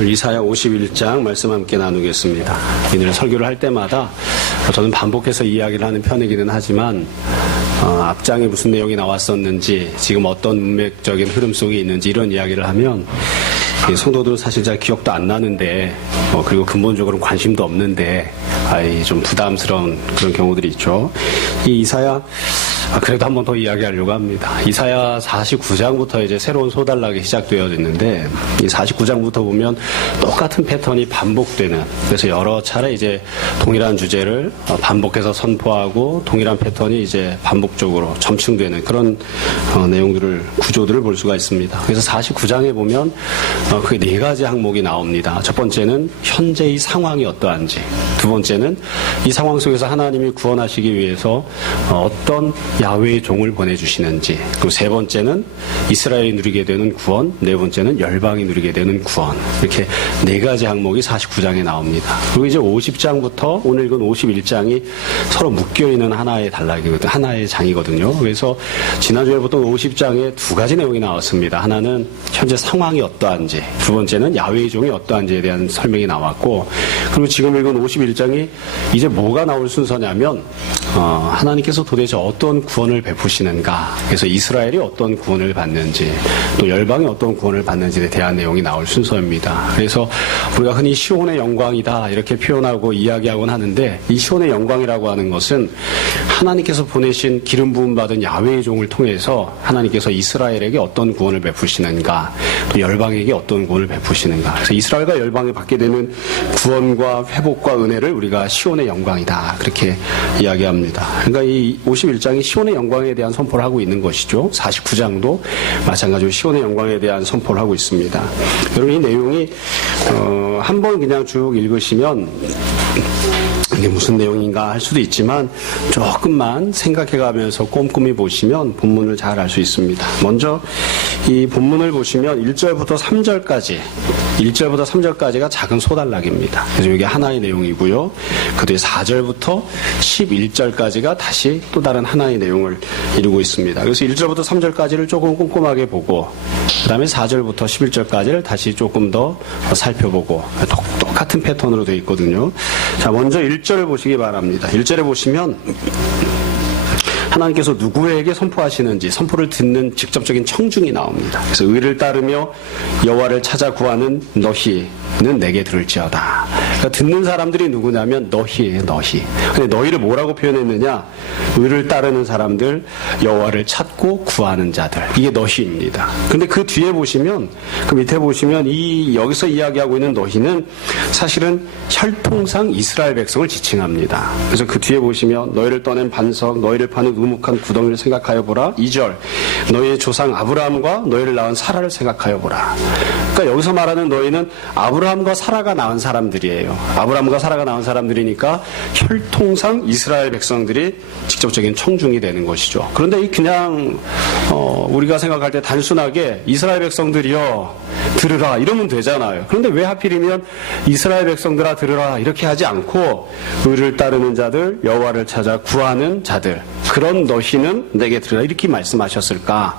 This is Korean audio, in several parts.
이사야 51장 말씀 함께 나누겠습니다. 오늘 설교를 할 때마다 저는 반복해서 이야기를 하는 편이기는 하지만 앞장에 무슨 내용이 나왔었는지 지금 어떤 문맥적인 흐름 속에 있는지 이런 이야기를 하면 성도들은 사실 잘 기억도 안 나는데 그리고 근본적으로 관심도 없는데 좀 부담스러운 그런 경우들이 있죠. 이 이사야 그래도 한 번 더 이야기하려고 합니다. 이사야 49장부터 이제 새로운 소단락이 시작되어졌는데 이 49장부터 보면 똑같은 패턴이 반복되는, 그래서 여러 차례 이제 동일한 주제를 반복해서 선포하고 동일한 패턴이 이제 반복적으로 점층되는 그런 구조들을 볼 수가 있습니다. 그래서 49장에 보면 그게 네 가지 항목이 나옵니다. 첫 번째는 현재의 상황이 어떠한지, 두 번째는 이 상황 속에서 하나님이 구원하시기 위해서 어떤 야훼의 종을 보내주시는지, 그리고 세 번째는 이스라엘이 누리게 되는 구원, 네 번째는 열방이 누리게 되는 구원, 이렇게 네 가지 항목이 49장에 나옵니다. 그리고 이제 50장부터 오늘 읽은 51장이 서로 묶여있는 하나의 단락이거든요. 하나의 장이거든요. 그래서 지난주에 보통 50장에 두 가지 내용이 나왔습니다. 하나는 현재 상황이 어떠한지, 두 번째는 야훼의 종이 어떠한지에 대한 설명이 나왔고, 그리고 지금 읽은 51장이 이제 뭐가 나올 순서냐면 하나님께서 도대체 어떤 구원을 베푸시는가, 그래서 이스라엘이 어떤 구원을 받는지, 또 열방이 어떤 구원을 받는지에 대한 내용이 나올 순서입니다. 그래서 우리가 흔히 시온의 영광이다 이렇게 표현하고 이야기하곤 하는데, 이 시온의 영광이라고 하는 것은 하나님께서 보내신 기름 부음 받은 야훼의 종을 통해서 하나님께서 이스라엘에게 어떤 구원을 베푸시는가, 또 열방에게 어떤 구원을 베푸시는가, 그래서 이스라엘과 열방이 받게 되는 구원과 회복과 은혜를 우리가 시온의 영광이다 그렇게 이야기합니다. 그러니까 이 51장이 시온의 영광에 대한 선포를 하고 있는 것이죠. 49장도 마찬가지로 시온의 영광에 대한 선포를 하고 있습니다. 여러분, 이 내용이 한번 그냥 쭉 읽으시면 이게 무슨 내용인가 할 수도 있지만 조금만 생각해가면서 꼼꼼히 보시면 본문을 잘 알 수 있습니다. 먼저 이 본문을 보시면 1절부터 3절까지가 작은 소단락입니다. 그래서 이게 하나의 내용이고요. 그 뒤에 4절부터 11절까지가 다시 또 다른 하나의 내용을 이루고 있습니다. 그래서 1절부터 3절까지를 조금 꼼꼼하게 보고, 그 다음에 4절부터 11절까지를 다시 조금 더 살펴보고, 똑같은 패턴으로 되어 있거든요. 자, 먼저 1절을 보시기 바랍니다. 1절에 보시면 하나님께서 누구에게 선포하시는지 선포를 듣는 직접적인 청중이 나옵니다. 그래서 의를 따르며 여호와를 찾아 구하는 너희는 내게 들을지어다. 그러니까 듣는 사람들이 누구냐면 너희예요, 너희. 근데 너희를 뭐라고 표현했느냐? 의를 따르는 사람들, 여호와를 찾고 구하는 자들. 이게 너희입니다. 근데 그 뒤에 보시면, 그 밑에 보시면 여기서 이야기하고 있는 너희는 사실은 혈통상 이스라엘 백성을 지칭합니다. 그래서 그 뒤에 보시면 너희를 떠낸 반석, 너희를 파는 우묵한 구덩이를 생각하여 보라. 2절, 너희의 조상 아브라함과 너희를 낳은 사라를 생각하여 보라. 그러니까 여기서 말하는 너희는 아브라함과 사라가 낳은 사람들이에요. 아브라함과 사라가 낳은 사람들이니까 혈통상 이스라엘 백성들이 직접적인 청중이 되는 것이죠. 그런데 그냥 우리가 생각할 때 단순하게 이스라엘 백성들이여 들으라 이러면 되잖아요. 그런데 왜 하필이면 이스라엘 백성들아 들으라 이렇게 하지 않고 의를 따르는 자들, 여호와를 찾아 구하는 자들, 그런 너희는 내게 들으라 이렇게 말씀하셨을까?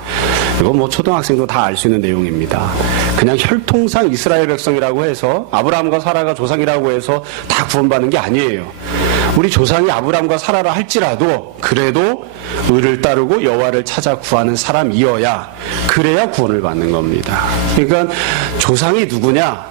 이거 초등학생도 다 알 수 있는 내용입니다. 그냥 혈통상 이스라엘 백성이라고 해서 아브라함과 사라가 조상이라고 해서 다 구원받는 게 아니에요. 우리 조상이 아브라함과 사라라 할지라도 그래도 의를 따르고 여호와를 찾아 구하는 사람이어야, 그래야 구원을 받는 겁니다. 그러니까 조상이 누구냐?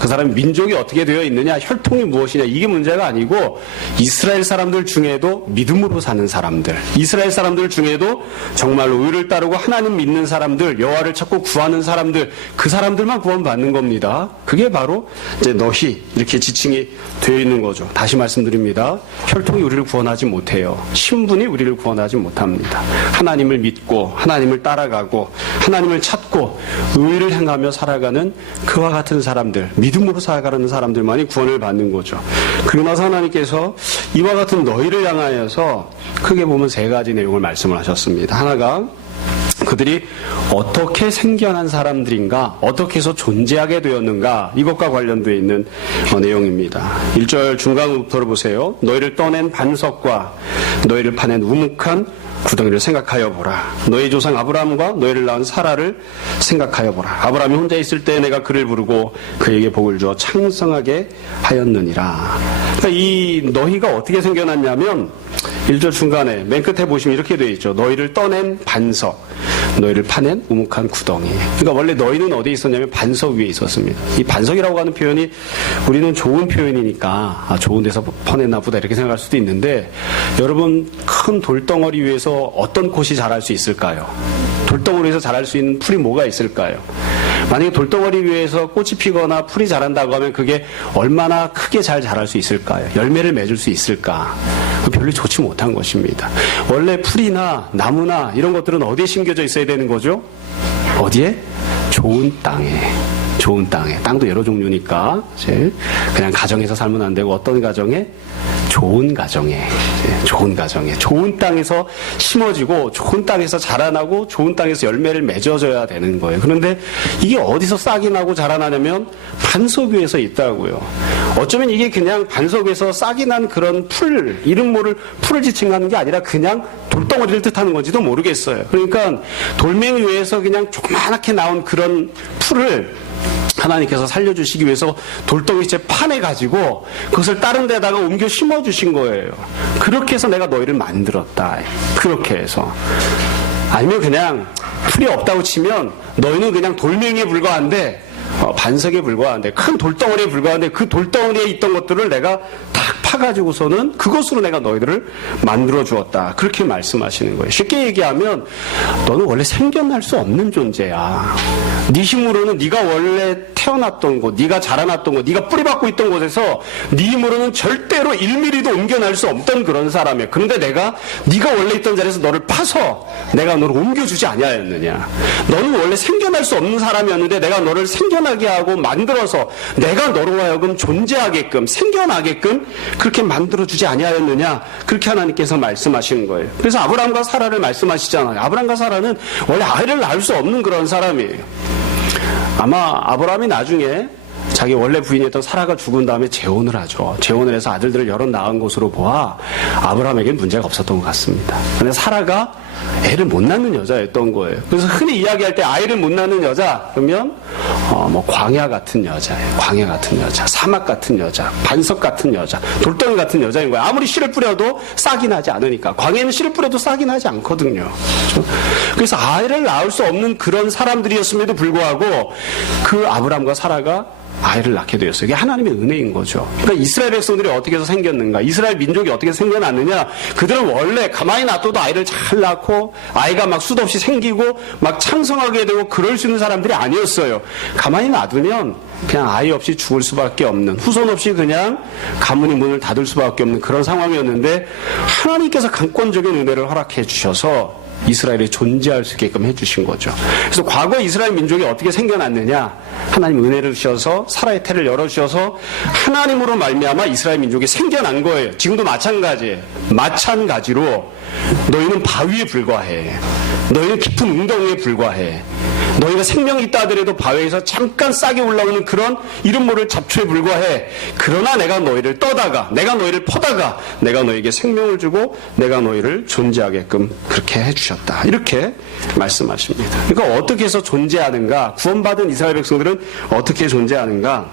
그 사람 민족이 어떻게 되어 있느냐, 혈통이 무엇이냐, 이게 문제가 아니고 이스라엘 사람들 중에도 믿음으로 사는 사람들, 이스라엘 사람들 중에도 정말로 의를 따르고 하나님 믿는 사람들, 여호와를 찾고 구하는 사람들, 그 사람들만 구원받는 겁니다. 그게 바로 이제 너희 이렇게 지칭이 되어 있는 거죠. 다시 말씀드립니다. 혈통이 우리를 구원하지 못해요. 신분이 우리를 구원하지 못합니다. 하나님을 믿고 하나님을 따라가고 하나님을 찾고 의를 행하며 살아가는 그와 같은 사람들, 믿음으로 살아가는 사람들만이 구원을 받는 거죠. 그러고 나서 하나님께서 이와 같은 너희를 향하여서 크게 보면 세 가지 내용을 말씀을 하셨습니다. 하나가 그들이 어떻게 생겨난 사람들인가, 어떻게 해서 존재하게 되었는가, 이것과 관련되어 있는 내용입니다. 1절 중간부터를 보세요. 너희를 떠낸 반석과 너희를 파낸 우묵한 구덩이를 생각하여 보라. 너희 조상 아브라함과 너희를 낳은 사라를 생각하여 보라. 아브라함이 혼자 있을 때 내가 그를 부르고 그에게 복을 주어 창성하게 하였느니라. 그러니까 이 너희가 어떻게 생겨났냐면 1절 중간에 맨 끝에 보시면 이렇게 되어 있죠. 너희를 떠낸 반석, 너희를 파낸 우묵한 구덩이. 그러니까 원래 너희는 어디에 있었냐면 반석 위에 있었습니다. 이 반석이라고 하는 표현이 우리는 좋은 표현이니까 좋은 데서 퍼냈나 보다 이렇게 생각할 수도 있는데, 여러분 큰 돌덩어리 위에서 어떤 꽃이 자랄 수 있을까요? 돌덩어리에서 자랄 수 있는 풀이 뭐가 있을까요? 만약에 돌덩어리 위에서 꽃이 피거나 풀이 자란다고 하면 그게 얼마나 크게 잘 자랄 수 있을까요? 열매를 맺을 수 있을까? 별로 좋지 못한 것입니다. 원래 풀이나 나무나 이런 것들은 어디에 심겨져 있어야 되는 거죠? 어디에? 좋은 땅에. 좋은 땅에. 땅도 여러 종류니까 그냥 가정에서 살면 안 되고 어떤 가정에? 좋은 가정에. 좋은 가정에. 좋은 땅에서 심어지고 좋은 땅에서 자라나고 좋은 땅에서 열매를 맺어줘야 되는 거예요. 그런데 이게 어디서 싹이 나고 자라나냐면 반석 위에서 있다고요. 어쩌면 이게 그냥 반석 위에서 싹이 난 그런 풀, 이름 모를 풀을 지칭하는 게 아니라 그냥 돌덩어리를 뜻하는 건지도 모르겠어요. 그러니까 돌멩이 위에서 그냥 조그맣게 나온 그런 풀을 하나님께서 살려주시기 위해서 돌덩이째 파내가지고 그것을 다른 데다가 옮겨 심어주신 거예요. 그렇게 해서 내가 너희를 만들었다. 그렇게 해서. 아니면 그냥 풀이 없다고 치면 너희는 그냥 돌멩이에 불과한데, 반석에 불과한데, 큰 돌덩어리에 불과한데 그 돌덩어리에 있던 것들을 내가 딱 파가지고서는 그것으로 내가 너희들을 만들어 주었다. 그렇게 말씀하시는 거예요. 쉽게 얘기하면 너는 원래 생겨날 수 없는 존재야. 네 힘으로는 네가 원래 태어났던 곳, 네가 자라났던 곳, 네가 뿌리박고 있던 곳에서 네 힘으로는 절대로 1mm도 옮겨날 수 없던 그런 사람이야. 그런데 내가 네가 원래 있던 자리에서 너를 파서 내가 너를 옮겨주지 아니하였느냐. 너는 원래 생겨날 수 없는 사람이었는데 내가 너를 생겨나게 하고 만들어서 내가 너로 하여금 존재하게끔, 생겨나게끔 그렇게 만들어주지 아니하였느냐. 그렇게 하나님께서 말씀하시는 거예요. 그래서 아브라함과 사라를 말씀하시잖아요. 아브라함과 사라는 원래 아이를 낳을 수 없는 그런 사람이에요. 아마 아브라함이 나중에 자기 원래 부인이었던 사라가 죽은 다음에 재혼을 하죠. 재혼을 해서 아들들을 여럿 낳은 것으로 보아 아브라함에게는 문제가 없었던 것 같습니다. 그런데 사라가 애를 못 낳는 여자였던 거예요. 그래서 흔히 이야기할 때 아이를 못 낳는 여자 그러면 광야 같은 여자예요. 광야 같은 여자, 사막 같은 여자, 반석 같은 여자, 돌덩이 같은 여자인 거예요. 아무리 씨를 뿌려도 싹이 나지 않으니까. 광야에는 씨를 뿌려도 싹이 나지 않거든요. 그렇죠? 그래서 아이를 낳을 수 없는 그런 사람들이었음에도 불구하고 그 아브라함과 사라가 아이를 낳게 되었어요. 이게 하나님의 은혜인 거죠. 그러니까 이스라엘 백성들이 어떻게 해서 생겼는가? 이스라엘 민족이 어떻게 생겨났느냐? 그들은 원래 가만히 놔둬도 아이를 잘 낳고 아이가 막 수도 없이 생기고 막 창성하게 되고 그럴 수 있는 사람들이 아니었어요. 가만히 놔두면 그냥 아이 없이 죽을 수밖에 없는, 후손 없이 그냥 가문이 문을 닫을 수밖에 없는 그런 상황이었는데 하나님께서 강권적인 은혜를 허락해 주셔서 이스라엘이 존재할 수 있게끔 해주신 거죠. 그래서 과거 이스라엘 민족이 어떻게 생겨났느냐? 하나님 은혜를 주셔서 사라의 태를 열어주셔서 하나님으로 말미암아 이스라엘 민족이 생겨난 거예요. 지금도 마찬가지예요. 마찬가지로 너희는 바위에 불과해. 너희는 깊은 웅덩이에 불과해. 너희가 생명이 있다 하더라도 바위에서 잠깐 싹이 올라오는 그런 이름 모를 잡초에 불과해. 그러나 내가 너희를 떠다가, 내가 너희를 퍼다가, 내가 너희에게 생명을 주고 내가 너희를 존재하게끔 그렇게 해주셨다. 이렇게 말씀하십니다. 그러니까 어떻게 해서 존재하는가? 구원받은 이스라엘 백성들은 어떻게 존재하는가?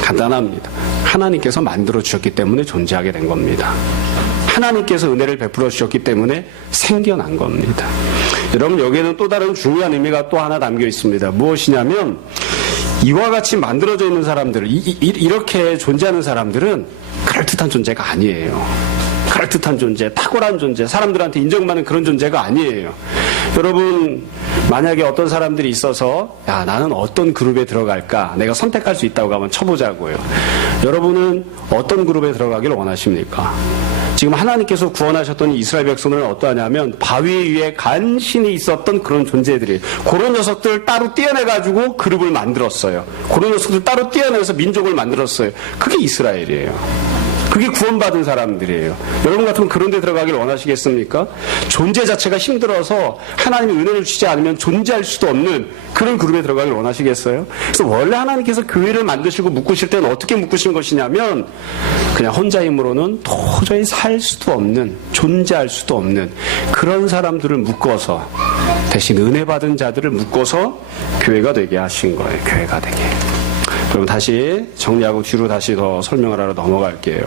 간단합니다. 하나님께서 만들어 주셨기 때문에 존재하게 된 겁니다. 하나님께서 은혜를 베풀어 주셨기 때문에 생겨난 겁니다. 여러분, 여기에는 또 다른 중요한 의미가 또 하나 담겨 있습니다. 무엇이냐면 이와 같이 만들어져 있는 사람들, 이렇게 존재하는 사람들은 그럴듯한 존재가 아니에요. 그럴듯한 존재, 탁월한 존재, 사람들한테 인정받는 그런 존재가 아니에요. 여러분, 만약에 어떤 사람들이 있어서 야, 나는 어떤 그룹에 들어갈까? 내가 선택할 수 있다고 하면 쳐보자고요. 여러분은 어떤 그룹에 들어가기를 원하십니까? 지금 하나님께서 구원하셨던 이스라엘 백성들은 어떠하냐면 바위 위에 간신히 있었던 그런 존재들이에요. 그런 녀석들 따로 떼어내가지고 그룹을 만들었어요. 그런 녀석들 따로 떼어내서 민족을 만들었어요. 그게 이스라엘이에요. 그게 구원받은 사람들이에요. 여러분 같으면 그런 데 들어가길 원하시겠습니까? 존재 자체가 힘들어서 하나님이 은혜를 주지 않으면 존재할 수도 없는 그런 그룹에 들어가길 원하시겠어요? 그래서 원래 하나님께서 교회를 만드시고 묶으실 때는 어떻게 묶으신 것이냐면 그냥 혼자 힘으로는 도저히 살 수도 없는, 존재할 수도 없는 그런 사람들을 묶어서 대신 은혜 받은 자들을 묶어서 교회가 되게 하신 거예요. 교회가 되게. 그럼 다시 정리하고 뒤로 다시 더 설명을 하러 넘어갈게요.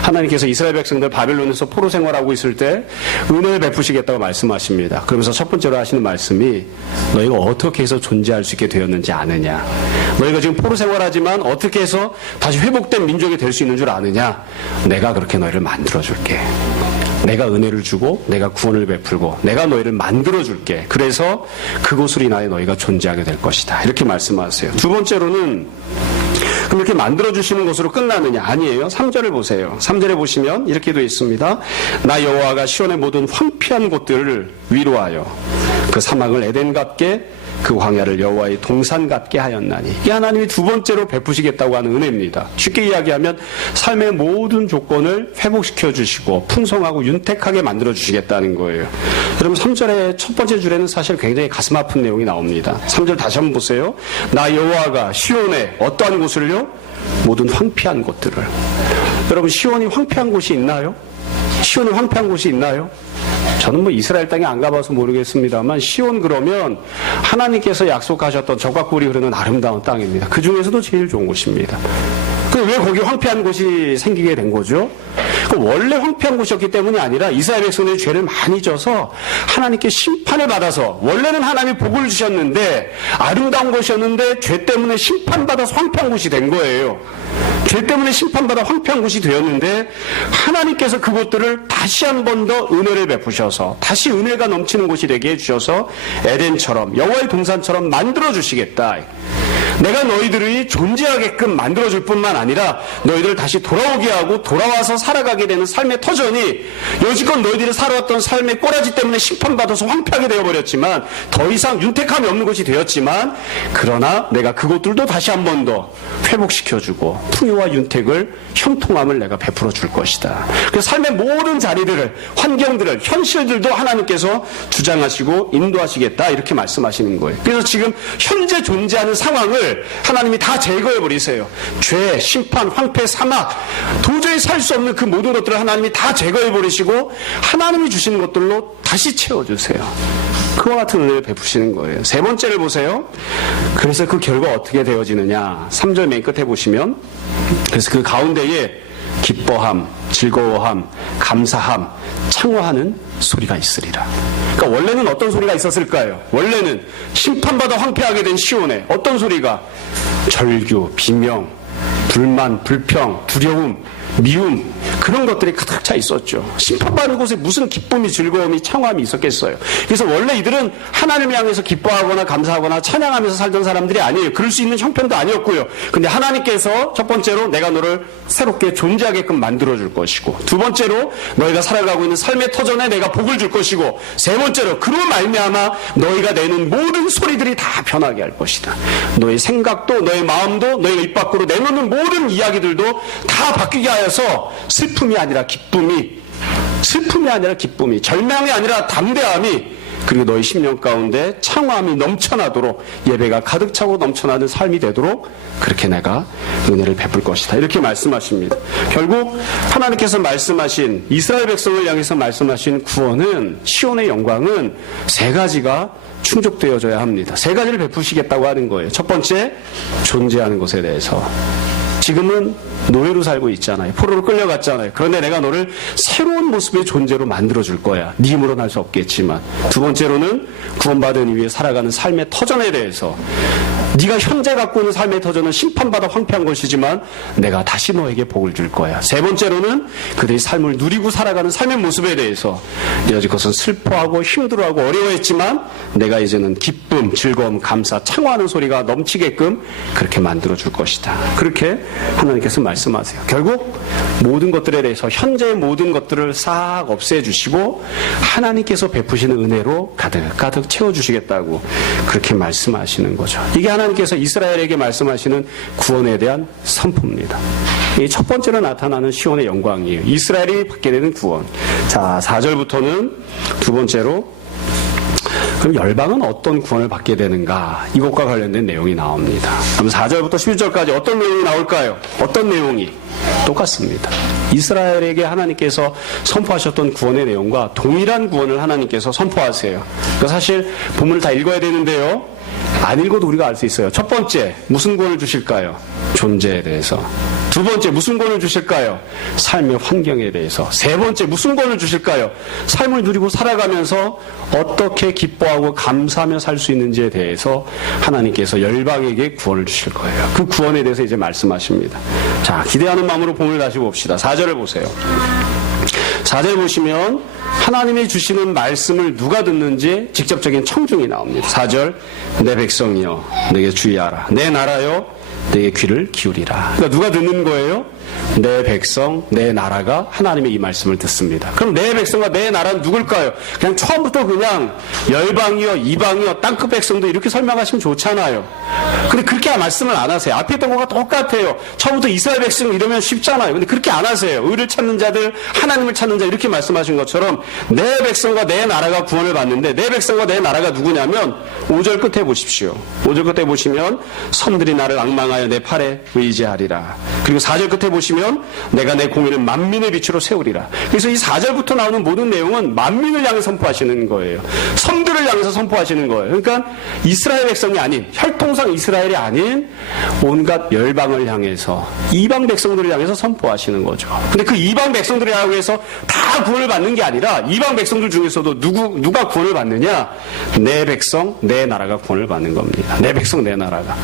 하나님께서 이스라엘 백성들 바벨론에서 포로 생활하고 있을 때 은혜를 베푸시겠다고 말씀하십니다. 그러면서 첫 번째로 하시는 말씀이 너희가 어떻게 해서 존재할 수 있게 되었는지 아느냐. 너희가 지금 포로 생활하지만 어떻게 해서 다시 회복된 민족이 될 수 있는 줄 아느냐. 내가 그렇게 너희를 만들어줄게. 내가 은혜를 주고 내가 구원을 베풀고 내가 너희를 만들어줄게. 그래서 그곳으로 인하여 너희가 존재하게 될 것이다. 이렇게 말씀하세요. 두 번째로는 그럼 이렇게 만들어주시는 것으로 끝나느냐? 아니에요. 3절을 보세요. 3절에 보시면 이렇게 되어 있습니다. 나 여호와가 시온의 모든 황폐한 곳들을 위로하여 그 사막을 에덴 같게 그 광야를 여호와의 동산 같게 하였나니. 이게 하나님이 두 번째로 베푸시겠다고 하는 은혜입니다. 쉽게 이야기하면 삶의 모든 조건을 회복시켜 주시고 풍성하고 윤택하게 만들어 주시겠다는 거예요. 여러분 3절의 첫 번째 줄에는 사실 굉장히 가슴 아픈 내용이 나옵니다. 3절 다시 한번 보세요. 나 여호와가 시온에 어떠한 곳을요? 모든 황폐한 곳들을. 여러분 시온이 황폐한 곳이 있나요? 시온이 황폐한 곳이 있나요? 저는 뭐 이스라엘 땅에 안 가봐서 모르겠습니다만 시온 그러면 하나님께서 약속하셨던 적과 꿀이 흐르는 아름다운 땅입니다. 그 중에서도 제일 좋은 곳입니다. 왜 거기 황폐한 곳이 생기게 된 거죠? 원래 황폐한 곳이었기 때문이 아니라 이스라엘 백성들이 죄를 많이 져서 하나님께 심판을 받아서 원래는 하나님이 복을 주셨는데 아름다운 곳이었는데 죄 때문에 심판받아서 황폐한 곳이 된 거예요. 죄 때문에 심판받아 황폐한 곳이 되었는데 하나님께서 그곳들을 다시 한 번 더 은혜를 베푸셔서 다시 은혜가 넘치는 곳이 되게 해주셔서 에덴처럼 여호와의 동산처럼 만들어 주시겠다. 내가 너희들이 존재하게끔 만들어줄 뿐만 아니라 너희들을 다시 돌아오게 하고 돌아와서 살아가게 되는 삶의 터전이 여지껏 너희들이 살아왔던 삶의 꼬라지 때문에 심판받아서 황폐하게 되어버렸지만 더 이상 윤택함이 없는 것이 되었지만 그러나 내가 그것들도 다시 한 번 더 회복시켜주고 풍요와 윤택을 형통함을 내가 베풀어 줄 것이다. 그래서 삶의 모든 자리들을 환경들을 현실들도 하나님께서 주장하시고 인도하시겠다 이렇게 말씀하시는 거예요. 그래서 지금 현재 존재하는 상황을 하나님이 다 제거해버리세요. 죄, 심판, 황폐, 사막 도저히 살 수 없는 그 모든 것들을 하나님이 다 제거해버리시고 하나님이 주시는 것들로 다시 채워주세요. 그와 같은 은혜를 베푸시는 거예요. 세 번째를 보세요. 그래서 그 결과 어떻게 되어지느냐. 3절 맨 끝에 보시면 그래서 그 가운데에 기뻐함, 즐거워함, 감사함, 창화하는 소리가 있으리라. 그러니까 원래는 어떤 소리가 있었을까요? 원래는 심판받아 황폐하게 된 시온에 어떤 소리가 절규, 비명, 불만, 불평, 두려움, 미움 그런 것들이 가득 차 있었죠. 심판받는 곳에 무슨 기쁨이 즐거움이 창화함이 있었겠어요. 그래서 원래 이들은 하나님을 향해서 기뻐하거나 감사하거나 찬양하면서 살던 사람들이 아니에요. 그럴 수 있는 형편도 아니었고요. 근데 하나님께서 첫 번째로 내가 너를 새롭게 존재하게끔 만들어줄 것이고 두 번째로 너희가 살아가고 있는 삶의 터전에 내가 복을 줄 것이고 세 번째로 그로 말미암아 너희가 내는 모든 소리들이 다 변하게 할 것이다. 너의 생각도 너의 마음도 너희가 입 밖으로 내놓는 모든 이야기들도 다 바뀌게 하여 슬픔이 아니라 기쁨이 절망이 아니라 담대함이 그리고 너희 심령 가운데 창화함이 넘쳐나도록 예배가 가득 차고 넘쳐나는 삶이 되도록 그렇게 내가 은혜를 베풀 것이다. 이렇게 말씀하십니다. 결국 하나님께서 말씀하신 이스라엘 백성을 향해서 말씀하신 구원은 시온의 영광은 세 가지가 충족되어져야 합니다. 세 가지를 베푸시겠다고 하는 거예요. 첫 번째, 존재하는 것에 대해서. 지금은 노예로 살고 있잖아요. 포로로 끌려갔잖아요. 그런데 내가 너를 새로운 모습의 존재로 만들어줄 거야. 네 힘으로는 할 수 없겠지만. 두 번째로는 구원받은 이후에 살아가는 삶의 터전에 대해서 네가 현재 갖고 있는 삶의 터전은 심판받아 황폐한 것이지만 내가 다시 너에게 복을 줄 거야. 세 번째로는 그들이 삶을 누리고 살아가는 삶의 모습에 대해서 여지껏은 슬퍼하고 힘들어하고 어려워했지만 내가 이제는 기쁨, 즐거움, 감사, 창화하는 소리가 넘치게끔 그렇게 만들어줄 것이다. 그렇게 하나님께서 말씀하세요. 결국 모든 것들에 대해서 현재의 모든 것들을 싹 없애주시고 하나님께서 베푸시는 은혜로 가득가득 채워주시겠다고 그렇게 말씀하시는 거죠. 이게 하나님 하나님께서 이스라엘에게 말씀하시는 구원에 대한 선포입니다. 이 첫 번째로 나타나는 시온의 영광이에요. 이스라엘이 받게 되는 구원. 자, 4절부터는 두 번째로 그럼 열방은 어떤 구원을 받게 되는가? 이것과 관련된 내용이 나옵니다. 그럼 4절부터 11절까지 어떤 내용이 나올까요? 어떤 내용이? 똑같습니다. 이스라엘에게 하나님께서 선포하셨던 구원의 내용과 동일한 구원을 하나님께서 선포하세요. 그러니까 사실 본문을 다 읽어야 되는데요. 안 읽어도 우리가 알 수 있어요. 첫 번째, 무슨 구원을 주실까요? 존재에 대해서. 두 번째, 무슨 구원을 주실까요? 삶의 환경에 대해서. 세 번째, 무슨 구원을 주실까요? 삶을 누리고 살아가면서 어떻게 기뻐하고 감사하며 살 수 있는지에 대해서 하나님께서 열방에게 구원을 주실 거예요. 그 구원에 대해서 이제 말씀하십니다. 자, 기대하는 마음으로 본문을 다시 봅시다. 4절을 보세요. 4절 보시면 하나님이 주시는 말씀을 누가 듣는지 직접적인 청중이 나옵니다. 4절, 내 백성이여 내게 주의하라. 내 나라여 내게 귀를 기울이라. 그러니까 누가 듣는 거예요? 내 백성, 내 나라가 하나님의 이 말씀을 듣습니다. 그럼 내 백성과 내 나라는 누굴까요? 그냥 처음부터 그냥 열방이요, 이방이요, 땅끝 백성도 이렇게 설명하시면 좋잖아요. 근데 그렇게 말씀을 안 하세요. 앞에 있던 거가 똑같아요. 처음부터 이스라엘 백성 이러면 쉽잖아요. 근데 그렇게 안 하세요. 의를 찾는 자들, 하나님을 찾는 자 이렇게 말씀하신 것처럼 내 백성과 내 나라가 구원을 받는데 내 백성과 내 나라가 누구냐면 5절 끝에 보십시오. 5절 끝에 보시면 섬들이 나를 앙망하여 내 팔에 의지하리라. 그리고 4절 끝에 보시면 내가 내 공의를 만민의 빛으로 세우리라. 그래서 이 4절부터 나오는 모든 내용은 만민을 향해 선포하시는 거예요. 섬들을 향해서 선포하시는 거예요. 그러니까 이스라엘 백성이 아닌, 혈통상 이스라엘이 아닌 온갖 열방을 향해서, 이방 백성들을 향해서 선포하시는 거죠. 근데 그 이방 백성들을 향해서 다 구원을 받는 게 아니라 이방 백성들 중에서도 누가 구원을 받느냐? 내 백성, 내 나라가 구원을 받는 겁니다. 내 백성, 내 나라가.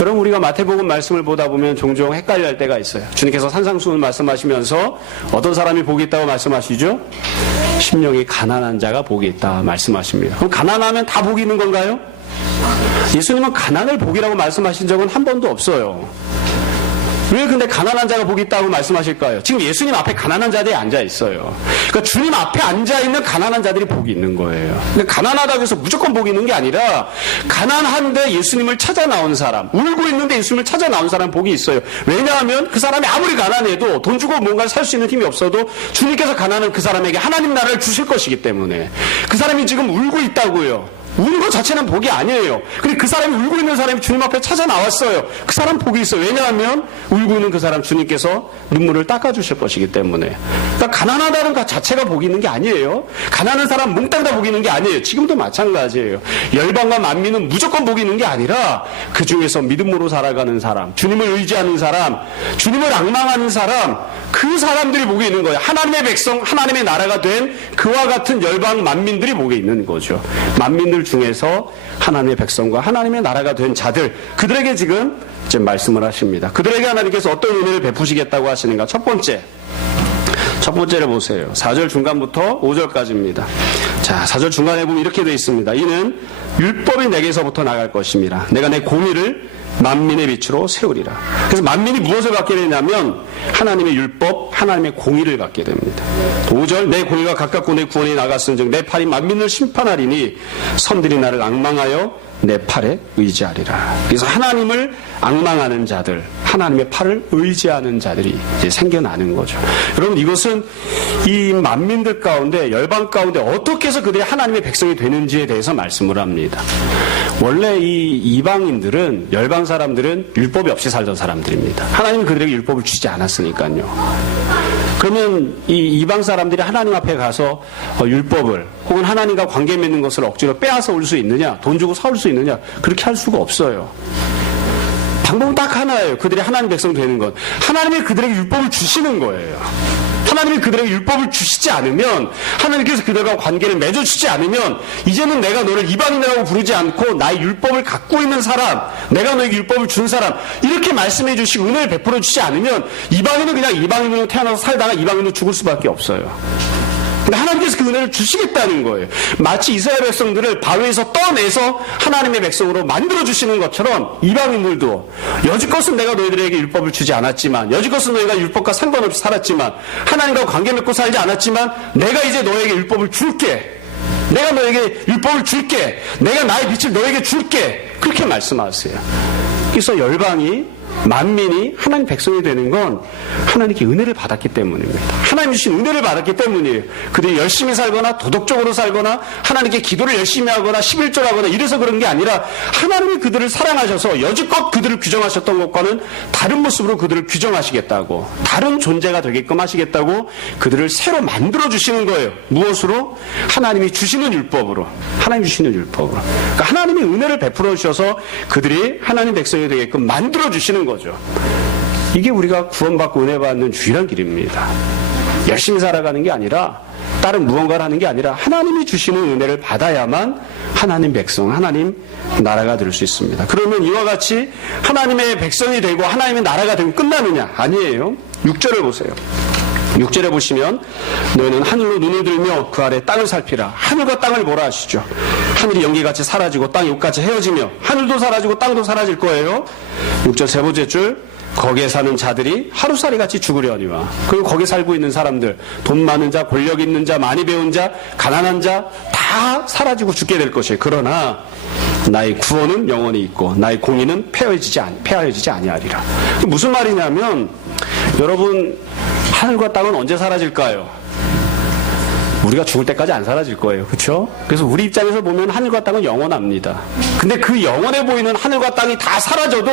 여러분, 우리가 마태복음 말씀을 보다 보면 종종 헷갈려 할 때가 있어요. 주님께서 산상수훈 말씀하시면서 어떤 사람이 복이 있다고 말씀하시죠? 심령이 가난한 자가 복이 있다 말씀하십니다. 그럼 가난하면 다 복이 있는 건가요? 예수님은 가난을 복이라고 말씀하신 적은 한 번도 없어요. 왜 근데 가난한 자가 복이 있다고 말씀하실까요? 지금 예수님 앞에 가난한 자들이 앉아 있어요. 그러니까 주님 앞에 앉아 있는 가난한 자들이 복이 있는 거예요. 근데 가난하다고 해서 무조건 복이 있는 게 아니라 가난한데 예수님을 찾아 나온 사람, 울고 있는데 예수님을 찾아 나온 사람 복이 있어요. 왜냐하면 그 사람이 아무리 가난해도 돈 주고 뭔가를 살 수 있는 힘이 없어도 주님께서 가난한 그 사람에게 하나님 나라를 주실 것이기 때문에 그 사람이 지금 울고 있다고요. 우는 것 자체는 복이 아니에요. 근데 그 사람이 울고 있는 사람이 주님 앞에 찾아 나왔어요. 그 사람 복이 있어요. 왜냐하면 울고 있는 그 사람 주님께서 눈물을 닦아주실 것이기 때문에. 그러니까 가난하다는 것 자체가 복이 있는 게 아니에요. 가난한 사람 몽땅 다 복이 있는 게 아니에요. 지금도 마찬가지예요. 열방과 만민은 무조건 복이 있는 게 아니라 그 중에서 믿음으로 살아가는 사람, 주님을 의지하는 사람, 주님을 앙망하는 사람, 그 사람들이 복이 있는 거예요. 하나님의 백성, 하나님의 나라가 된 그와 같은 열방 만민들이 복이 있는 거죠. 만민들 중에서 하나님의 백성과 하나님의 나라가 된 자들, 그들에게 지금 말씀을 하십니다. 그들에게 하나님께서 어떤 은혜를 베푸시겠다고 하시는가? 첫 번째를 보세요. 4절 중간부터 5절까지입니다. 자, 4절 중간에 보면 이렇게 되어 있습니다. 이는 율법이 내게서부터 나갈 것입니다. 내가 내 공의를 만민의 빛으로 세우리라. 그래서 만민이 무엇을 받게 되냐면 하나님의 율법, 하나님의 공의를 받게 됩니다. 5절, 내 공의가 가깝고 내 구원이 나갔은즉 내 팔이 만민을 심판하리니 선들이 나를 앙망하여 내 팔에 의지하리라. 그래서 하나님을 앙망하는 자들, 하나님의 팔을 의지하는 자들이 이제 생겨나는 거죠. 여러분, 이것은 이 만민들 가운데, 열방 가운데 어떻게 해서 그들이 하나님의 백성이 되는지에 대해서 말씀을 합니다. 원래 이 이방인들은, 열방 사람들은 율법이 없이 살던 사람들입니다. 하나님은 그들에게 율법을 주지 않았으니까요. 그러면 이 이방 사람들이 하나님 앞에 가서 율법을 혹은 하나님과 관계 맺는 것을 억지로 빼앗아 올 수 있느냐, 돈 주고 사올 수 있느냐, 그렇게 할 수가 없어요. 방법은 딱 하나예요. 그들이 하나님 백성 되는 것. 하나님이 그들에게 율법을 주시는 거예요. 하나님이 그들에게 율법을 주시지 않으면, 하나님께서 그들과 관계를 맺어주지 않으면, 이제는 내가 너를 이방인이라고 부르지 않고 나의 율법을 갖고 있는 사람, 내가 너에게 율법을 준 사람, 이렇게 말씀해 주시고 은혜를 베풀어 주지 않으면 이방인은 그냥 이방인으로 태어나서 살다가 이방인으로 죽을 수밖에 없어요. 근데 하나님께서 그 은혜를 주시겠다는 거예요. 마치 이스라엘 백성들을 바위에서 떠내서 하나님의 백성으로 만들어주시는 것처럼 이방인들도 여지껏은 내가 너희들에게 율법을 주지 않았지만, 여지껏은 너희가 율법과 상관없이 살았지만, 하나님과 관계 맺고 살지 않았지만, 내가 이제 너에게 율법을 줄게. 내가 너에게 율법을 줄게. 내가 나의 빛을 너에게 줄게. 그렇게 말씀하세요. 그래서 열방이 만민이 하나님 백성이 되는 건 하나님께 은혜를 받았기 때문입니다. 하나님 주신 은혜를 받았기 때문이에요. 그들이 열심히 살거나 도덕적으로 살거나 하나님께 기도를 열심히 하거나 11조 하거나 이래서 그런 게 아니라 하나님이 그들을 사랑하셔서 여지껏 그들을 규정하셨던 것과는 다른 모습으로 그들을 규정하시겠다고, 다른 존재가 되게끔 하시겠다고 그들을 새로 만들어 주시는 거예요. 무엇으로? 하나님이 주시는 율법으로. 하나님 주시는 율법으로. 그러니까 하나님이 은혜를 베풀어 주셔서 그들이 하나님 백성이 되게끔 만들어 주시는 거죠. 이게 우리가 구원받고 은혜 받는 유일한 길입니다. 열심히 살아가는 게 아니라 다른 무언가를 하는 게 아니라 하나님이 주시는 은혜를 받아야만 하나님 백성, 하나님 나라가 될 수 있습니다. 그러면 이와 같이 하나님의 백성이 되고 하나님의 나라가 되고 끝나느냐? 아니에요. 6절을 보세요. 6절에 보시면 너희는 하늘로 눈을 들며 그 아래 땅을 살피라. 하늘과 땅을 뭐라 하시죠? 하늘이 연기같이 사라지고 땅이 옷같이 헤어지며 하늘도 사라지고 땅도 사라질 거예요. 6절 세 번째 줄, 거기에 사는 자들이 하루살이같이 죽으려니와. 그리고 거기 살고 있는 사람들, 돈 많은 자, 권력 있는 자, 많이 배운 자, 가난한 자 다 사라지고 죽게 될 것이에요. 그러나 나의 구원은 영원히 있고 나의 공의는 폐하여지지 아니하리라. 무슨 말이냐면 여러분, 하늘과 땅은 언제 사라질까요? 우리가 죽을 때까지 안 사라질 거예요. 그렇죠? 그래서 우리 입장에서 보면 하늘과 땅은 영원합니다. 근데 그 영원해 보이는 하늘과 땅이 다 사라져도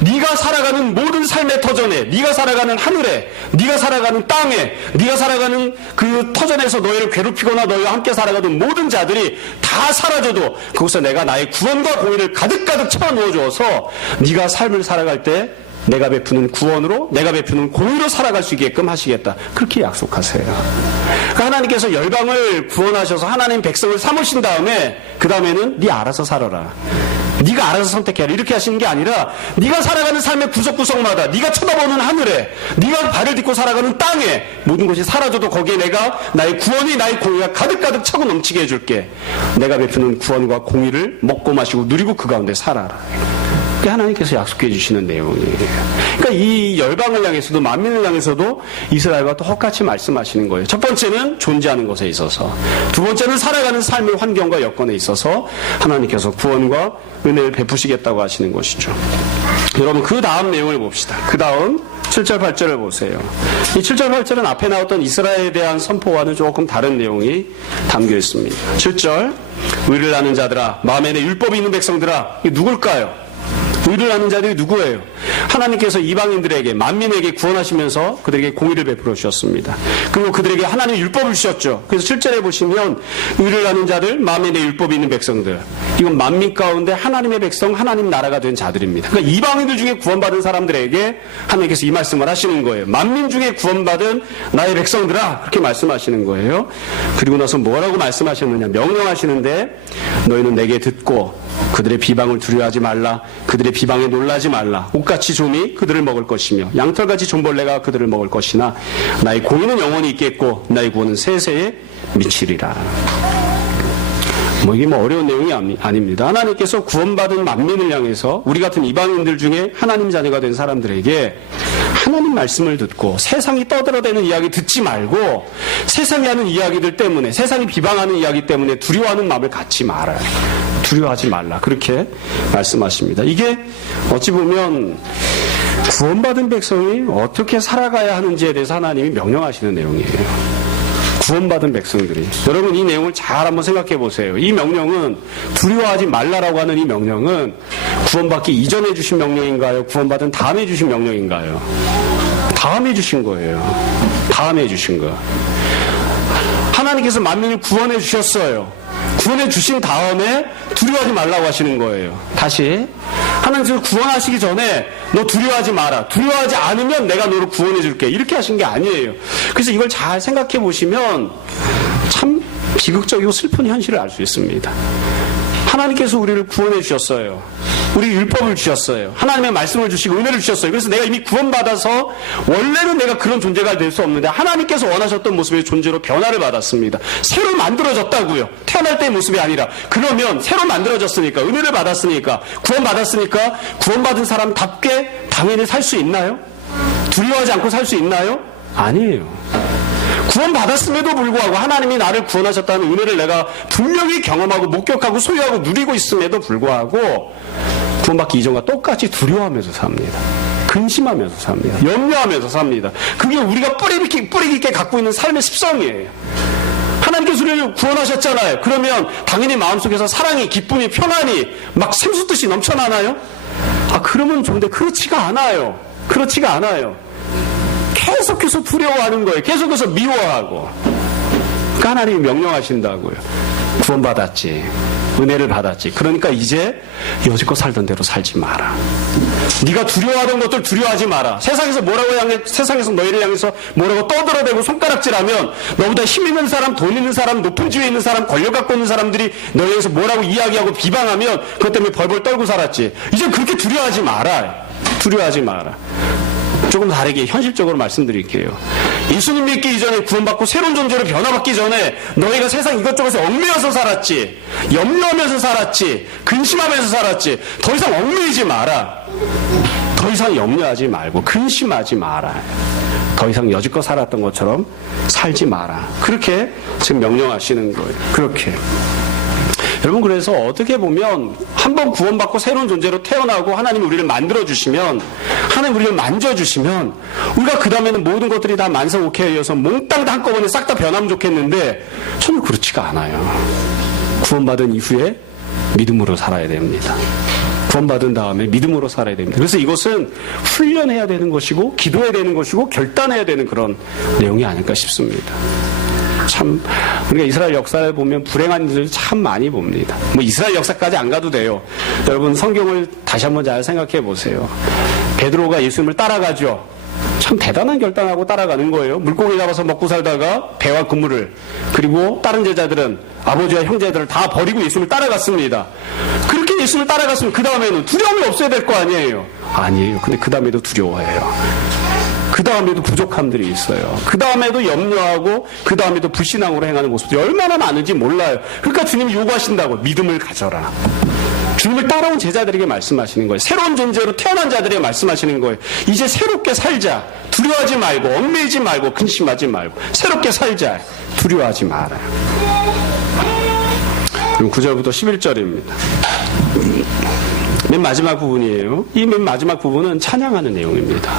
네가 살아가는 모든 삶의 터전에, 네가 살아가는 하늘에, 네가 살아가는 땅에, 네가 살아가는 그 터전에서 너희를 괴롭히거나 너희와 함께 살아가던 모든 자들이 다 사라져도 그곳에 내가 나의 구원과 공의를 가득가득 채워 넣어 주어서 네가 삶을 살아갈 때 내가 베푸는 구원으로, 내가 베푸는 공의로 살아갈 수 있게끔 하시겠다. 그렇게 약속하세요. 그러니까 하나님께서 열방을 구원하셔서 하나님 백성을 삼으신 다음에 그 다음에는 네 알아서 살아라. 네가 알아서 선택해라. 이렇게 하시는 게 아니라 네가 살아가는 삶의 구석구석마다, 네가 쳐다보는 하늘에, 네가 발을 딛고 살아가는 땅에 모든 것이 사라져도 거기에 내가 나의 구원이, 나의 공의가 가득가득 차고 넘치게 해줄게. 내가 베푸는 구원과 공의를 먹고 마시고 누리고 그 가운데 살아라. 그게 하나님께서 약속해 주시는 내용이에요. 그러니까 이 열방을 향해서도, 만민을 향해서도 이스라엘과 똑같이 말씀하시는 거예요. 첫 번째는 존재하는 것에 있어서, 두 번째는 살아가는 삶의 환경과 여건에 있어서 하나님께서 구원과 은혜를 베푸시겠다고 하시는 것이죠. 여러분, 그 다음 내용을 봅시다. 그 다음 7절 8절을 보세요. 이 7절 8절은 앞에 나왔던 이스라엘에 대한 선포와는 조금 다른 내용이 담겨 있습니다. 7절, 의를 아는 자들아, 마음에 내 율법이 있는 백성들아. 이게 누굴까요? 의를 아는 자들이 누구예요? 하나님께서 이방인들에게, 만민에게 구원하시면서 그들에게 공의를 베풀어 주셨습니다. 그리고 그들에게 하나님의 율법을 주셨죠. 그래서 7절에 보시면 의를 아는 자들, 마음에 내 율법이 있는 백성들. 이건 만민 가운데 하나님의 백성, 하나님 나라가 된 자들입니다. 그러니까 이방인들 중에 구원받은 사람들에게 하나님께서 이 말씀을 하시는 거예요. 만민 중에 구원받은 나의 백성들아, 그렇게 말씀하시는 거예요. 그리고 나서 뭐라고 말씀하셨느냐, 명령하시는데 너희는 내게 듣고 그들의 비방을 두려워하지 말라. 그들의 비방에 놀라지 말라. 옷같이 좀이 그들을 먹을 것이며 양털같이 좀벌레가 그들을 먹을 것이나 나의 공의는 영원히 있겠고 나의 구원은 세세에 미치리라. 이게 어려운 내용이 아닙니다. 하나님께서 구원받은 만민을 향해서 우리 같은 이방인들 중에 하나님 자녀가 된 사람들에게 하나님 말씀을 듣고 세상이 떠들어대는 이야기 듣지 말고 세상이 하는 이야기들 때문에, 세상이 비방하는 이야기 때문에 두려워하는 마음을 갖지 말아요. 두려워하지 말라. 그렇게 말씀하십니다. 이게 어찌 보면 구원받은 백성이 어떻게 살아가야 하는지에 대해서 하나님이 명령하시는 내용이에요. 구원받은 백성들이. 여러분, 이 내용을 잘 한번 생각해 보세요. 이 명령은, 두려워하지 말라라고 하는 이 명령은 구원받기 이전에 주신 명령인가요? 구원받은 다음에 주신 명령인가요? 다음에 주신 거예요. 다음에 주신 거. 하나님께서 만민을 구원해 주셨어요. 구원해 주신 다음에 두려워하지 말라고 하시는 거예요. 다시, 하나님께서 구원하시기 전에 너 두려워하지 마라. 두려워하지 않으면 내가 너를 구원해 줄게. 이렇게 하신 게 아니에요. 그래서 이걸 잘 생각해 보시면 참 비극적이고 슬픈 현실을 알 수 있습니다. 하나님께서 우리를 구원해 주셨어요. 우리 율법을 주셨어요. 하나님의 말씀을 주시고 은혜를 주셨어요. 그래서 내가 이미 구원받아서 원래는 내가 그런 존재가 될 수 없는데 하나님께서 원하셨던 모습의 존재로 변화를 받았습니다. 새로 만들어졌다고요. 태어날 때의 모습이 아니라. 그러면 새로 만들어졌으니까, 은혜를 받았으니까, 구원받았으니까 구원받은 사람답게 당연히 살 수 있나요? 두려워하지 않고 살 수 있나요? 아니에요. 구원받았음에도 불구하고 하나님이 나를 구원하셨다는 은혜를 내가 분명히 경험하고 목격하고 소유하고 누리고 있음에도 불구하고 구원받기 이전과 똑같이 두려워하면서 삽니다. 근심하면서 삽니다. 염려하면서 삽니다. 그게 우리가 뿌리 깊게 갖고 있는 삶의 습성이에요. 하나님께서 우리를 구원하셨잖아요. 그러면 당연히 마음속에서 사랑이, 기쁨이, 평안이 막 샘솟듯이 넘쳐나나요? 그러면 좋은데 그렇지가 않아요. 그렇지가 않아요. 계속해서 두려워하는 거예요. 계속해서 미워하고. 그러니까 하나님이 명령하신다고요. 구원받았지. 은혜를 받았지. 그러니까 이제 여지껏 살던 대로 살지 마라. 네가 두려워하던 것들 두려워하지 마라. 세상에서 너희를 향해서 뭐라고 떠들어대고 손가락질하면 너보다 힘 있는 사람, 돈 있는 사람, 높은 지위에 있는 사람, 권력 갖고 있는 사람들이 너희에 대해서 뭐라고 이야기하고 비방하면 그것 때문에 벌벌 떨고 살았지. 이제 그렇게 두려워하지 마라. 두려워하지 마라. 조금 다르게 현실적으로 말씀드릴게요. 예수님 믿기 이전에 구원받고 새로운 존재로 변화받기 전에 너희가 세상 이것저것에 얽매여서 살았지, 염려하면서 살았지, 근심하면서 살았지. 더 이상 얽매이지 마라. 더 이상 염려하지 말고 근심하지 마라. 더 이상 여지껏 살았던 것처럼 살지 마라. 그렇게 지금 명령하시는 거예요. 그렇게. 여러분, 그래서 어떻게 보면 한번 구원받고 새로운 존재로 태어나고 하나님이 우리를 만들어주시면, 하나님 우리를 만져주시면 우리가 그 다음에는 모든 것들이 다 만사오케이여서 몽땅 다 한꺼번에 싹 다 변하면 좋겠는데 전혀 그렇지가 않아요. 구원받은 이후에 믿음으로 살아야 됩니다. 구원받은 다음에 믿음으로 살아야 됩니다. 그래서 이것은 훈련해야 되는 것이고 기도해야 되는 것이고 결단해야 되는 그런 내용이 아닐까 싶습니다. 참 우리가 이스라엘 역사를 보면 불행한 일을 참 많이 봅니다. 이스라엘 역사까지 안 가도 돼요. 여러분 성경을 다시 한번 잘 생각해 보세요. 베드로가 예수님을 따라가죠. 참 대단한 결단하고 따라가는 거예요. 물고기 잡아서 먹고 살다가 배와 그물을, 그리고 다른 제자들은 아버지와 형제들을 다 버리고 예수님을 따라갔습니다. 그렇게 예수님을 따라갔으면 그 다음에는 두려움이 없어야 될 거 아니에요. 아니에요. 근데 그 다음에도 두려워해요. 그 다음에도 부족함들이 있어요. 그 다음에도 염려하고 그 다음에도 불신앙으로 행하는 모습들이 얼마나 많은지 몰라요. 그러니까 주님이 요구하신다고 믿음을 가져라. 주님을 따라온 제자들에게 말씀하시는 거예요. 새로운 존재로 태어난 자들에게 말씀하시는 거예요. 이제 새롭게 살자. 두려워하지 말고 얽매이지 말고 근심하지 말고 새롭게 살자. 두려워하지 마라. 그럼 9절부터 11절입니다. 맨 마지막 부분이에요. 이 맨 마지막 부분은 찬양하는 내용입니다.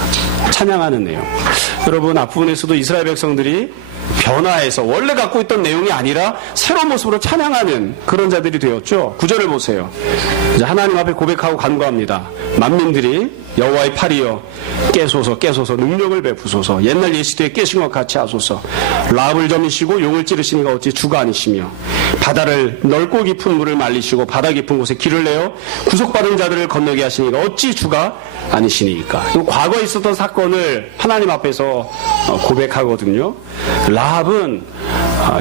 찬양하는 내용. 여러분 앞부분에서도 이스라엘 백성들이 변화해서 원래 갖고 있던 내용이 아니라 새로운 모습으로 찬양하는 그런 자들이 되었죠. 9절을 보세요. 이제 하나님 앞에 고백하고 간구합니다. 만민들이 여호와의 팔이여 깨소서 능력을 베푸소서. 옛날 예시대에 깨신 것 같이 하소서. 라합을 점이시고 용을 찌르시니가 어찌 주가 아니시며 바다를 넓고 깊은 물을 말리시고 바다 깊은 곳에 길을 내어 구속받은 자들을 건너게 하시니가 어찌 주가 아니시니까. 과거에 있었던 사건을 하나님 앞에서 고백하거든요. 라합은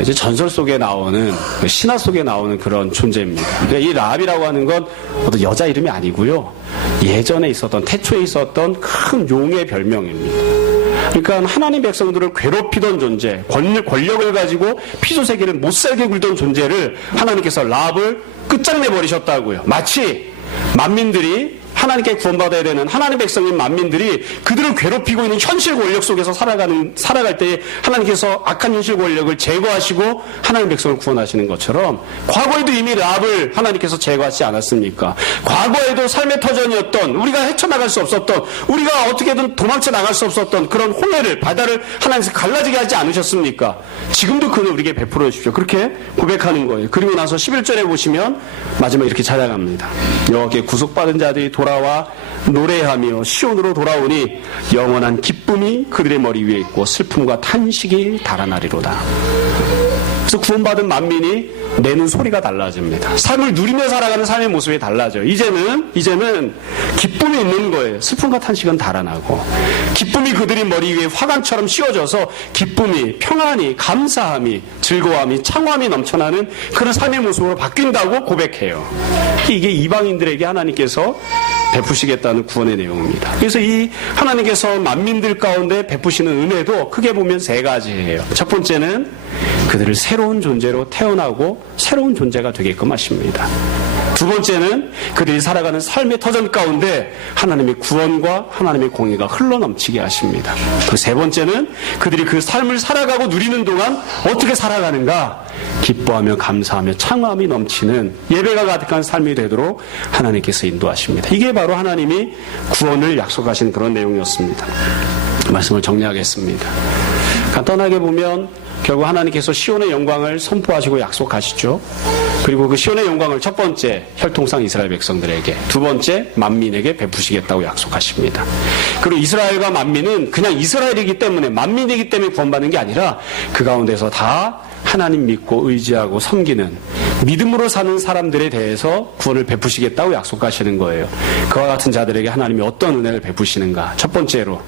이제 전설 속에 나오는, 신화 속에 나오는 그런 존재입니다. 그러니까 이 라합이라고 하는 건 어떤 여자 이름이 아니고요. 예전에 있었던, 태초에 있었던 큰 용의 별명입니다. 그러니까 하나님 백성들을 괴롭히던 존재, 권력을 가지고 피조세계를 못살게 굴던 존재를 하나님께서 라합을 끝장내버리셨다고요. 마치 만민들이 하나님께 구원받아야 되는 하나님 백성인 만민들이 그들을 괴롭히고 있는 현실 권력 속에서 살아갈 때 하나님께서 악한 현실 권력을 제거하시고 하나님 백성을 구원하시는 것처럼 과거에도 이미 라합을 하나님께서 제거하지 않았습니까? 과거에도 삶의 터전이었던, 우리가 헤쳐나갈 수 없었던, 우리가 어떻게든 도망쳐 나갈 수 없었던 그런 홍해를, 바다를 하나님께서 갈라지게 하지 않으셨습니까? 지금도 그는 우리에게 베풀어 주십시오. 그렇게 고백하는 거예요. 그리고 나서 11절에 보시면 마지막에 이렇게 찬양합니다. 여호와께 구속받은 자들이 돌아와 노래하며 시온으로 돌아오니 영원한 기쁨이 그들의 머리 위에 있고 슬픔과 탄식이 달아나리로다. 그래서 구원받은 만민이 내는 소리가 달라집니다. 삶을 누리며 살아가는 삶의 모습이 달라져요. 이제는 기쁨이 있는 거예요. 슬픔과 탄식은 달아나고 기쁨이 그들의 머리 위에 화관처럼 씌워져서 기쁨이, 평안이, 감사함이, 즐거움이, 창함이 넘쳐나는 그런 삶의 모습으로 바뀐다고 고백해요. 이게 이방인들에게 하나님께서 베푸시겠다는 구원의 내용입니다. 그래서 이 하나님께서 만민들 가운데 베푸시는 은혜도 크게 보면 세 가지예요. 첫 번째는 그들을 새로운 존재로 태어나고 새로운 존재가 되게끔 하십니다. 두 번째는 그들이 살아가는 삶의 터전 가운데 하나님의 구원과 하나님의 공의가 흘러넘치게 하십니다. 그 세 번째는 그들이 그 삶을 살아가고 누리는 동안 어떻게 살아가는가? 기뻐하며 감사하며 창함이 넘치는 예배가 가득한 삶이 되도록 하나님께서 인도하십니다. 이게 바로 하나님이 구원을 약속하신 그런 내용이었습니다. 말씀을 정리하겠습니다. 간단하게 보면 결국 하나님께서 시온의 영광을 선포하시고 약속하시죠. 그리고 그 시온의 영광을 첫 번째 혈통상 이스라엘 백성들에게, 두 번째 만민에게 베푸시겠다고 약속하십니다. 그리고 이스라엘과 만민은 그냥 이스라엘이기 때문에, 만민이기 때문에 구원받는 게 아니라 그 가운데서 다 하나님 믿고 의지하고 섬기는 믿음으로 사는 사람들에 대해서 구원을 베푸시겠다고 약속하시는 거예요. 그와 같은 자들에게 하나님이 어떤 은혜를 베푸시는가? 첫 번째로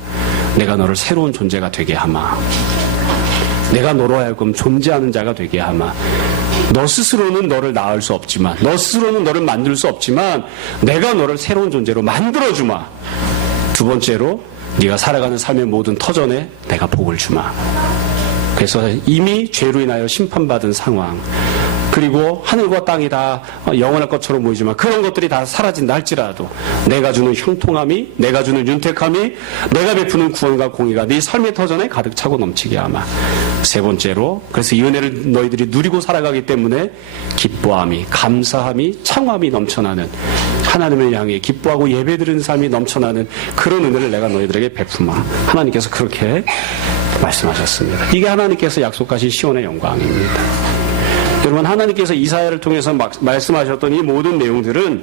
내가 너를 새로운 존재가 되게 하마. 내가 너로 하여금 존재하는 자가 되게 하마. 너 스스로는 너를 낳을 수 없지만, 너 스스로는 너를 만들 수 없지만 내가 너를 새로운 존재로 만들어주마. 두 번째로 네가 살아가는 삶의 모든 터전에 내가 복을 주마. 그래서 이미 죄로 인하여 심판받은 상황, 그리고 하늘과 땅이 다 영원할 것처럼 보이지만 그런 것들이 다 사라진다 할지라도 내가 주는 형통함이, 내가 주는 윤택함이, 내가 베푸는 구원과 공의가 네 삶의 터전에 가득 차고 넘치게 하마. 세 번째로, 그래서 이 은혜를 너희들이 누리고 살아가기 때문에 기뻐함이, 감사함이, 창함이 넘쳐나는, 하나님을 향해 기뻐하고 예배드리는 삶이 넘쳐나는 그런 은혜를 내가 너희들에게 베푸마. 하나님께서 그렇게 말씀하셨습니다. 이게 하나님께서 약속하신 시온의 영광입니다. 여러분, 하나님께서 이사야를 통해서 말씀하셨던 이 모든 내용들은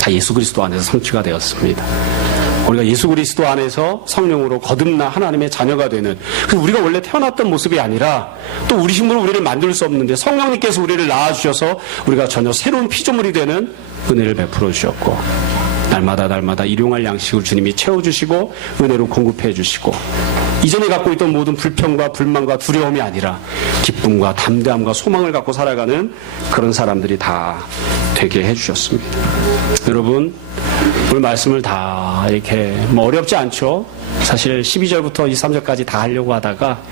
다 예수 그리스도 안에서 성취가 되었습니다. 우리가 예수 그리스도 안에서 성령으로 거듭나 하나님의 자녀가 되는, 그래서 우리가 원래 태어났던 모습이 아니라 또 우리 힘으로 우리를 만들 수 없는데 성령님께서 우리를 낳아주셔서 우리가 전혀 새로운 피조물이 되는 은혜를 베풀어 주셨고, 날마다 일용할 양식을 주님이 채워주시고 은혜로 공급해 주시고, 이전에 갖고 있던 모든 불평과 불만과 두려움이 아니라 기쁨과 담대함과 소망을 갖고 살아가는 그런 사람들이 다 되게 해주셨습니다. 여러분, 오늘 말씀을 다 이렇게 어렵지 않죠? 사실 12절부터 23절까지 다 하려고 하다가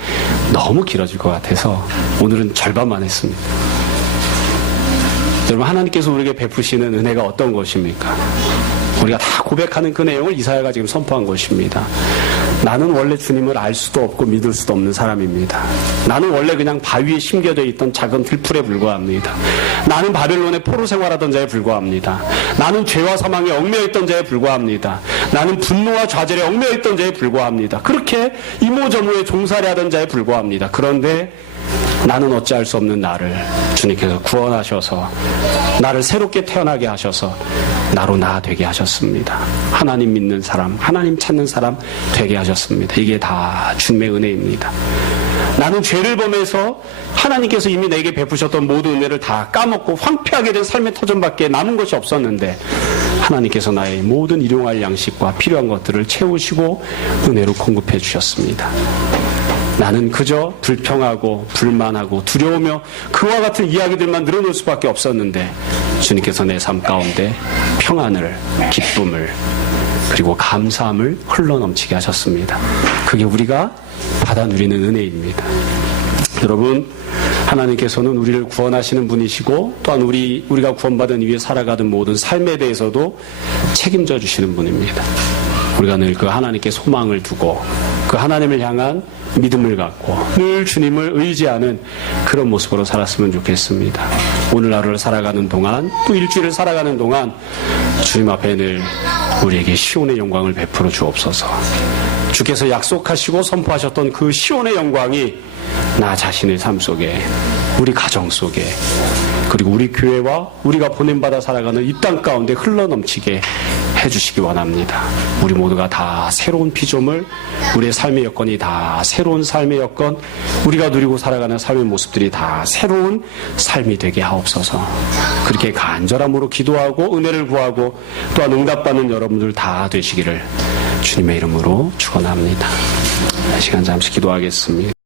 너무 길어질 것 같아서 오늘은 절반만 했습니다. 여러분, 하나님께서 우리에게 베푸시는 은혜가 어떤 것입니까? 우리가 다 고백하는 그 내용을 이사야가 지금 선포한 것입니다. 나는 원래 주님을 알 수도 없고 믿을 수도 없는 사람입니다. 나는 원래 그냥 바위에 심겨져 있던 작은 들풀에 불과합니다. 나는 바벨론의 포로 생활하던 자에 불과합니다. 나는 죄와 사망에 얽매여 있던 자에 불과합니다. 나는 분노와 좌절에 얽매여 있던 자에 불과합니다. 그렇게 이모저모에 종살이 하던 자에 불과합니다. 그런데 나는 어찌할 수 없는 나를 주님께서 구원하셔서 나를 새롭게 태어나게 하셔서 나로 나 되게 하셨습니다. 하나님 믿는 사람, 하나님 찾는 사람 되게 하셨습니다. 이게 다 주님의 은혜입니다. 나는 죄를 범해서 하나님께서 이미 내게 베푸셨던 모든 은혜를 다 까먹고 황폐하게 된 삶의 터전밖에 남은 것이 없었는데 하나님께서 나의 모든 일용할 양식과 필요한 것들을 채우시고 은혜로 공급해 주셨습니다. 나는 그저 불평하고 불만하고 두려우며 그와 같은 이야기들만 늘어놓을 수밖에 없었는데 주님께서 내 삶 가운데 평안을, 기쁨을, 그리고 감사함을 흘러넘치게 하셨습니다. 그게 우리가 받아 누리는 은혜입니다. 여러분, 하나님께서는 우리를 구원하시는 분이시고 또한 우리가 구원받은 이후에 살아가던 모든 삶에 대해서도 책임져 주시는 분입니다. 우리가 늘 그 하나님께 소망을 두고 그 하나님을 향한 믿음을 갖고 늘 주님을 의지하는 그런 모습으로 살았으면 좋겠습니다. 오늘 하루를 살아가는 동안, 또 일주일을 살아가는 동안 주님 앞에 늘 우리에게 시온의 영광을 베풀어 주옵소서. 주께서 약속하시고 선포하셨던 그 시온의 영광이 나 자신의 삶 속에, 우리 가정 속에, 그리고 우리 교회와 우리가 보냄받아 살아가는 이 땅 가운데 흘러넘치게 해주시기 원합니다. 우리 모두가 다 새로운 피조물, 우리의 삶의 여건이 다 새로운 삶의 여건, 우리가 누리고 살아가는 삶의 모습들이 다 새로운 삶이 되게 하옵소서. 그렇게 간절함으로 기도하고 은혜를 구하고 또한 응답받는 여러분들 다 되시기를 주님의 이름으로 축원합니다. 시간 잠시 기도하겠습니다.